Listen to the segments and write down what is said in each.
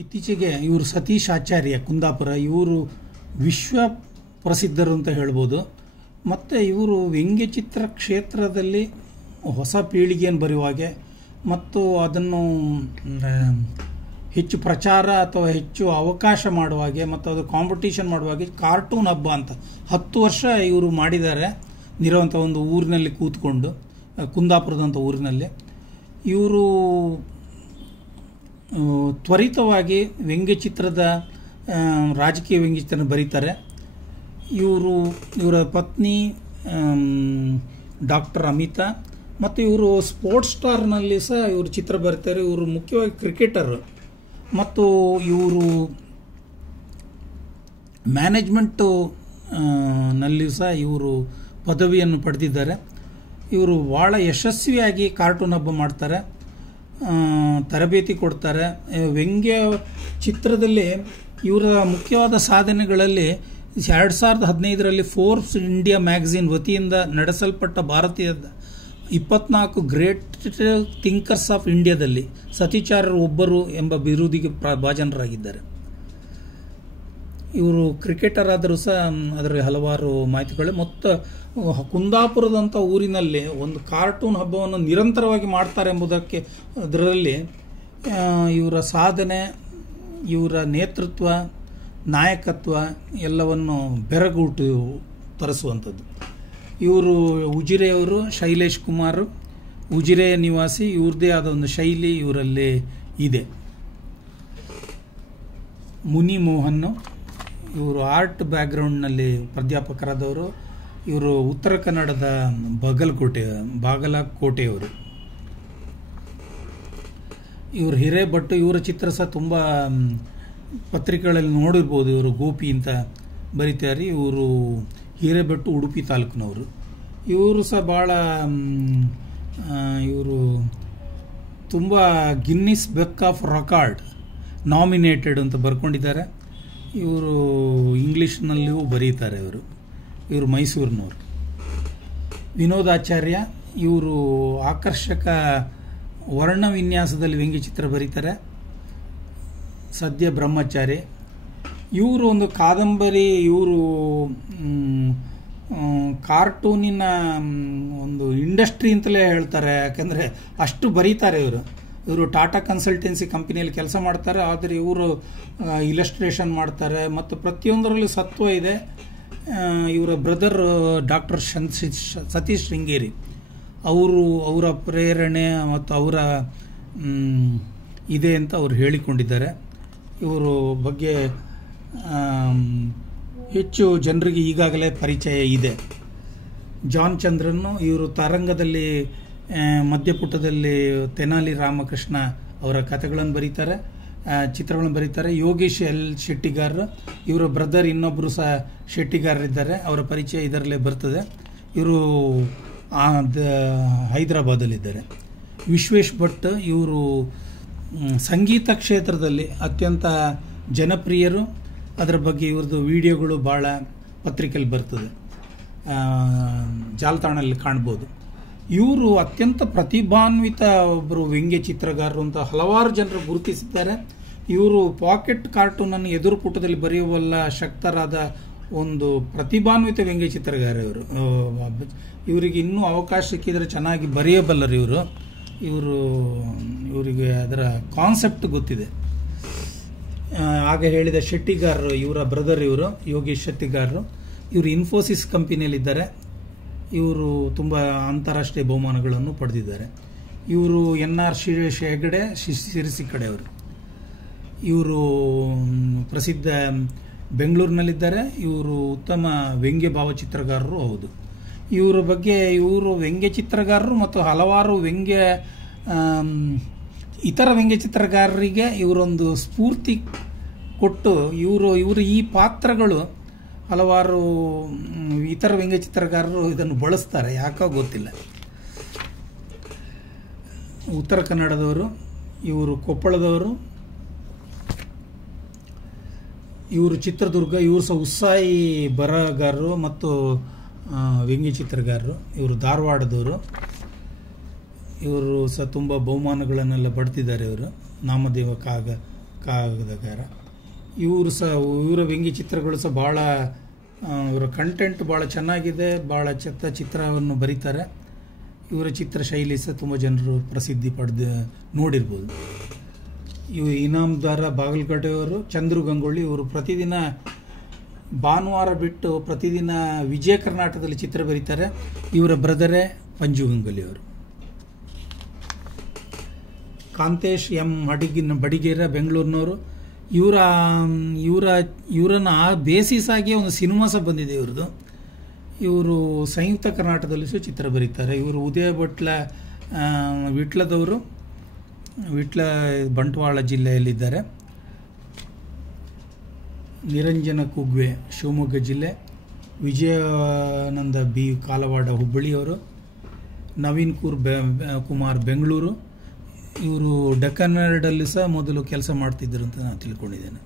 ಇತ್ತೀಚೆಗೆ ಇವರು ಸತೀಶ್ ಆಚಾರ್ಯ ಕುಂದಾಪುರ ಇವರು ವಿಶ್ವ ಪ್ರಸಿದ್ಧರು ಅಂತ ಹೇಳ್ಬೋದು. ಮತ್ತು ಇವರು ವ್ಯಂಗ್ಯಚಿತ್ರ ಕ್ಷೇತ್ರದಲ್ಲಿ ಹೊಸ ಪೀಳಿಗೆಯನ್ನು ಬರೆಯುವಾಗೆ ಮತ್ತು ಅದನ್ನು ಹೆಚ್ಚು ಪ್ರಚಾರ ಅಥವಾ ಹೆಚ್ಚು ಅವಕಾಶ ಮಾಡುವಾಗೆ ಮತ್ತು ಅದು ಕಾಂಪಿಟೇಷನ್ ಮಾಡುವಾಗೆ ಕಾರ್ಟೂನ್ ಹಬ್ಬ ಅಂತ 10 ವರ್ಷ ಇವರು ಮಾಡಿದ್ದಾರೆ. ಇರುವಂಥ ಒಂದು ಊರಿನಲ್ಲಿ ಕೂತ್ಕೊಂಡು, ಕುಂದಾಪುರದಂಥ ಊರಿನಲ್ಲಿ ಇವರು ತ್ವರಿತವಾಗಿ ವ್ಯಂಗ್ಯಚಿತ್ರದ ರಾಜಕೀಯ ವ್ಯಂಗ್ಯಚಿತ್ರ ಬರೀತಾರೆ. ಇವರ ಪತ್ನಿ ಡಾಕ್ಟರ್ ಅಮಿತಾ ಮತ್ತು ಇವರು ಸ್ಪೋರ್ಟ್ಸ್ ಸ್ಟಾರ್ನಲ್ಲಿ ಸಹ ಇವರು ಚಿತ್ರ ಬರೀತಾರೆ. ಇವರು ಮುಖ್ಯವಾಗಿ ಕ್ರಿಕೆಟರ್ ಮತ್ತು ಇವರು ಮ್ಯಾನೇಜ್ಮೆಂಟು ನಲ್ಲಿಯೂ ಸಹ ಇವರು ಪದವಿಯನ್ನು ಪಡೆದಿದ್ದಾರೆ. ಇವರು ಭಾಳ ಯಶಸ್ವಿಯಾಗಿ ಕಾರ್ಟೂನ್ ಹಬ್ಬ ಮಾಡ್ತಾರೆ, ತರಬೇತಿ ಕೊಡ್ತಾರೆ. ವ್ಯಂಗ್ಯ ಚಿತ್ರದಲ್ಲಿ ಇವರ ಮುಖ್ಯವಾದ ಸಾಧನೆಗಳಲ್ಲಿ 2015ರಲ್ಲಿ ಫೋರ್ಬ್ಸ್ ಇಂಡಿಯಾ ಮ್ಯಾಗಝಿನ್ ವತಿಯಿಂದ ನಡೆಸಲ್ಪಟ್ಟ ಭಾರತೀಯದ 24 ಗ್ರೇಟ್ ಥಿಂಕರ್ಸ್ ಆಫ್ ಇಂಡಿಯಾದಲ್ಲಿ ಸತೀಚಾರ್ಯರು ಒಬ್ಬರು ಎಂಬ ಬಿರುದಿಗೆ ಭಾಜನರಾಗಿದ್ದಾರೆ. ಇವರು ಕ್ರಿಕೆಟರ್ ಆದರೂ ಸಹ ಅದರ ಹಲವಾರು ಮಾಹಿತಿಗಳು. ಮತ್ತು ಕುಂದಾಪುರದಂಥ ಊರಿನಲ್ಲಿ ಒಂದು ಕಾರ್ಟೂನ್ ಹಬ್ಬವನ್ನು ನಿರಂತರವಾಗಿ ಮಾಡ್ತಾರೆ ಎಂಬುದಕ್ಕೆ ಅದರಲ್ಲಿ ಇವರ ಸಾಧನೆ, ಇವರ ನೇತೃತ್ವ, ನಾಯಕತ್ವ ಎಲ್ಲವನ್ನು ಬೆರಗೂಟು ತರಿಸುವಂಥದ್ದು. ಇವರು ಉಜಿರೆಯವರು, ಶೈಲೇಶ್ ಕುಮಾರ್ ಉಜಿರೆಯ ನಿವಾಸಿ. ಇವ್ರದ್ದೇ ಆದ ಒಂದು ಶೈಲಿ ಇವರಲ್ಲಿ ಇದೆ. ಮುನಿ ಮೋಹನ್ ಇವರು ಆರ್ಟ್ ಬ್ಯಾಕ್ಗ್ರೌಂಡ್ನಲ್ಲಿ ಪ್ರಾಧ್ಯಾಪಕರಾದವರು. ಇವರು ಉತ್ತರ ಕನ್ನಡದ ಬಾಗಲಕೋಟೆಯವರು. ಇವರು ಹಿರೇಭಟ್ಟು. ಇವರ ಚಿತ್ರ ಸಹ ತುಂಬ ಪತ್ರಿಕೆಗಳಲ್ಲಿ ನೋಡಿರ್ಬೋದು. ಇವರು ಗೋಪಿ ಅಂತ ಬರೀತಾರೆ. ಇವರು ಹಿರೇಭಟ್ಟು, ಉಡುಪಿ ತಾಲೂಕಿನವರು. ಇವರು ಸಹ ಭಾಳ ಇವರು ತುಂಬ Guinness book of record nominated ಅಂತ ಬರ್ಕೊಂಡಿದ್ದಾರೆ. ಇವರು ಇಂಗ್ಲೀಷ್ನಲ್ಲಿಯೂ ಬರೀತಾರೆ. ಇವರು ಮೈಸೂರಿನವರು. ವಿನೋದಾಚಾರ್ಯ ಇವರು ಆಕರ್ಷಕ ವರ್ಣವಿನ್ಯಾಸದಲ್ಲಿ ವ್ಯಂಗ್ಯಚಿತ್ರ ಬರೀತಾರೆ. ಸದ್ಯ ಬ್ರಹ್ಮಚಾರಿ ಇವರು ಒಂದು ಕಾದಂಬರಿ, ಇವರು ಕಾರ್ಟೂನಿನ ಒಂದು ಇಂಡಸ್ಟ್ರಿ ಅಂತಲೇ ಹೇಳ್ತಾರೆ. ಯಾಕೆಂದರೆ ಅಷ್ಟು ಬರೀತಾರೆ ಇವರು ಟಾಟಾ ಕನ್ಸಲ್ಟೆನ್ಸಿ ಕಂಪನಿಯಲ್ಲಿ ಕೆಲಸ ಮಾಡ್ತಾರೆ. ಆದರೆ ಇವರು ಇಲಸ್ಟ್ರೇಷನ್ ಮಾಡ್ತಾರೆ ಮತ್ತು ಪ್ರತಿಯೊಂದರಲ್ಲೂ ಸತ್ವ ಇದೆ. ಇವರ ಬ್ರದರ್ ಡಾಕ್ಟರ್ ಸತೀಶ್ ಶೃಂಗೇರಿ ಅವರ ಪ್ರೇರಣೆ ಮತ್ತು ಅವರ ಇದೆ ಅಂತ ಅವರು ಹೇಳಿಕೊಂಡಿದ್ದಾರೆ. ಇವರು ಬಗ್ಗೆ ಹೆಚ್ಚು ಜನರಿಗೆ ಈಗಾಗಲೇ ಪರಿಚಯ ಇದೆ. ಜಾನ್ ಚಂದ್ರನ್ನು ಇವರು ತರಂಗದಲ್ಲಿ ಮಧ್ಯಪುಟದಲ್ಲಿ ತೆನಾಲಿ ರಾಮಕೃಷ್ಣ ಅವರ ಕಥೆಗಳನ್ನು ಬರೀತಾರೆ, ಚಿತ್ರಗಳನ್ನು ಬರೀತಾರೆ. ಯೋಗೇಶ್ ಎಲ್ ಶೆಟ್ಟಿಗಾರ್ ಇವರ ಬ್ರದರ್ ಇನ್ನೊಬ್ಬರು ಸಹ ಶೆಟ್ಟಿಗಾರರಿದ್ದಾರೆ. ಅವರ ಪರಿಚಯ ಇದರಲ್ಲೇ ಬರ್ತದೆ. ಇವರು ಹೈದರಾಬಾದಲ್ಲಿದ್ದಾರೆ. ವಿಶ್ವೇಶ್ ಭಟ್ ಇವರು ಸಂಗೀತ ಕ್ಷೇತ್ರದಲ್ಲಿ ಅತ್ಯಂತ ಜನಪ್ರಿಯರು. ಅದರ ಬಗ್ಗೆ ಇವ್ರದ್ದು ವಿಡಿಯೋಗಳು ಭಾಳ ಪತ್ರಿಕೆಯಲ್ಲಿ ಬರ್ತದೆ, ಜಾಲತಾಣದಲ್ಲಿ ಕಾಣ್ಬೋದು. ಇವರು ಅತ್ಯಂತ ಪ್ರತಿಭಾನ್ವಿತ ಒಬ್ಬರು ವ್ಯಂಗ್ಯ ಚಿತ್ರಗಾರರು ಅಂತ ಹಲವಾರು ಜನರು ಗುರುತಿಸಿದ್ದಾರೆ. ಇವರು ಪಾಕೆಟ್ ಕಾರ್ಟೂನನ್ನು ಎದುರು ಪುಟದಲ್ಲಿ ಬರೆಯುವಲ್ಲ ಶಕ್ತರಾದ ಒಂದು ಪ್ರತಿಭಾನ್ವಿತ ವ್ಯಂಗ್ಯ ಚಿತ್ರಗಾರ ಇವರು. ಇವರಿಗೆ ಇನ್ನೂ ಅವಕಾಶ ಸಿಕ್ಕಿದರೆ ಚೆನ್ನಾಗಿ ಬರೆಯಬಲ್ಲರು. ಇವರಿಗೆ ಅದರ ಕಾನ್ಸೆಪ್ಟ್ ಗೊತ್ತಿದೆ. ಆಗ ಹೇಳಿದ ಶೆಟ್ಟಿಗಾರರು ಇವರ ಬ್ರದರ್, ಯೋಗೇಶ್ ಶೆಟ್ಟಿಗಾರರು. ಇವರು ಇನ್ಫೋಸಿಸ್ ಕಂಪನಿಯಲ್ಲಿದ್ದಾರೆ. ಇವರು ತುಂಬ ಅಂತಾರಾಷ್ಟ್ರೀಯ ಬಹುಮಾನಗಳನ್ನು ಪಡೆದಿದ್ದಾರೆ. ಇವರು NR ಹೆಗಡೆ ಶಿರಸಿ ಕಡೆಯವರು. ಇವರು ಪ್ರಸಿದ್ಧ ಬೆಂಗಳೂರಿನಲ್ಲಿದ್ದಾರೆ. ಇವರು ಉತ್ತಮ ವ್ಯಂಗ್ಯ ಭಾವಚಿತ್ರಗಾರರು ಹೌದು. ಇವರ ಬಗ್ಗೆ ಇವರು ವ್ಯಂಗ್ಯ ಚಿತ್ರಗಾರರು ಮತ್ತು ಹಲವಾರು ಇತರ ವ್ಯಂಗ್ಯ ಚಿತ್ರಗಾರರಿಗೆ ಇವರೊಂದು ಸ್ಫೂರ್ತಿ ಕೊಟ್ಟು ಇವರು ಈ ಪಾತ್ರಗಳು ಹಲವಾರು ಇತರ ವ್ಯಂಗ್ಯ ಚಿತ್ರಗಾರರು ಇದನ್ನು ಬಳಸ್ತಾರೆ, ಯಾಕೋ ಗೊತ್ತಿಲ್ಲ. ಉತ್ತರ ಕನ್ನಡದವರು, ಇವರು ಕೊಪ್ಪಳದವರು, ಇವರು ಚಿತ್ರದುರ್ಗ. ಇವರು ಸಹ ಉತ್ಸಾಹಿ ಬರಹಗಾರರು ಮತ್ತು ವ್ಯಂಗ್ಯ ಚಿತ್ರಗಾರರು. ಇವರು ಧಾರವಾಡದವರು. ಇವರು ಸಹ ತುಂಬ ಬಹುಮಾನಗಳನ್ನೆಲ್ಲ ಪಡೆದಿದ್ದಾರೆ. ಇವರು ನಾಮದೇವ ಕಾಗದಗಾರ. ಇವರು ಸಹ ಇವರ ವ್ಯಂಗ್ಯ ಚಿತ್ರಗಳು ಸಹ ಭಾಳ ಇವರ ಕಂಟೆಂಟ್ ಭಾಳ ಚೆನ್ನಾಗಿದೆ, ಭಾಳ ಚಿತ್ರವನ್ನು ಬರೀತಾರೆ. ಇವರ ಚಿತ್ರ ಶೈಲಿ ಸಹ ತುಂಬ ಜನರು ಪ್ರಸಿದ್ಧಿ ಪಡೆದು ನೋಡಿರ್ಬೋದು. ಇವು ಇನಾಮದಾರ ಬಾಗಲಕೋಟೆಯವರು ಚಂದ್ರು ಗಂಗೊಳ್ಳಿ. ಇವರು ಪ್ರತಿದಿನ ಭಾನುವಾರ ಬಿಟ್ಟು ಪ್ರತಿದಿನ ವಿಜಯ ಕರ್ನಾಟಕದಲ್ಲಿ ಚಿತ್ರ ಬರೀತಾರೆ. ಇವರ ಬ್ರದರೇ ಪಂಜು ಗಂಗೊಳ್ಳಿ ಅವರು. ಕಾಂತೇಶ್ ಎಂ ಬಡಿಗೇರ ಬೆಂಗಳೂರಿನವರು. ಇವರನ್ನು ಆ ಬೇಸಿಸ್ ಆಗಿ ಒಂದು ಸಿನಿಮಾ ಸಹ ಬಂದಿದೆ ಇವ್ರದ್ದು. ಇವರು ಸಂಯುಕ್ತ ಕರ್ನಾಟಕದಲ್ಲೂ ಸಹ ಚಿತ್ರ ಬರೀತಾರೆ. ಇವರು ಉದಯ ವಿಟ್ಲದವರು. ವಿಟ್ಲ ಬಂಟ್ವಾಳ ಜಿಲ್ಲೆಯಲ್ಲಿದ್ದಾರೆ. ನಿರಂಜನ ಕುಗ್ವೆ ಶಿವಮೊಗ್ಗ ಜಿಲ್ಲೆ. ವಿಜಯಾನಂದ ಬಿ ಕಾಲವಾಡ ಹುಬ್ಬಳ್ಳಿಯವರು. ನವೀನ್ ಕುಮಾರ್ ಬೆಂಗಳೂರು. ಇವರು ಡೆಕ್ಕನ್ ಹೆರಾಲ್ಡಲ್ಲಿ ಸಹ ಮೊದಲು ಕೆಲಸ ಮಾಡ್ತಿದ್ದರು ಅಂತ ನಾನು ತಿಳ್ಕೊಂಡಿದ್ದೇನೆ.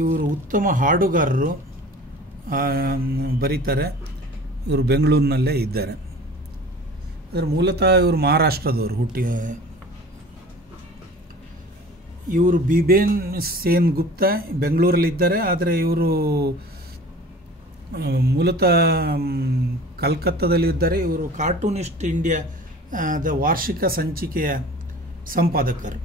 ಇವರು ಉತ್ತಮ ಹಾಡುಗಾರರು, ಬರೀತಾರೆ. ಇವರು ಬೆಂಗಳೂರಿನಲ್ಲೇ ಇದ್ದಾರೆ. ಅದರ ಮೂಲತಃ ಇವರು ಮಹಾರಾಷ್ಟ್ರದವರು ಇವರು ಬಿಬೇನ್ ಸೇನ್ ಗುಪ್ತಾ ಬೆಂಗಳೂರಲ್ಲಿದ್ದಾರೆ. ಆದರೆ ಇವರು ಮೂಲತಃ ಕಲ್ಕತ್ತಾದಲ್ಲಿದ್ದಾರೆ. ಇವರು ಕಾರ್ಟೂನಿಸ್ಟ್ ಇಂಡಿಯಾ ವಾರ್ಷಿಕ ಸಂಚಿಕೆಯ ಸಂಪಾದಕರು.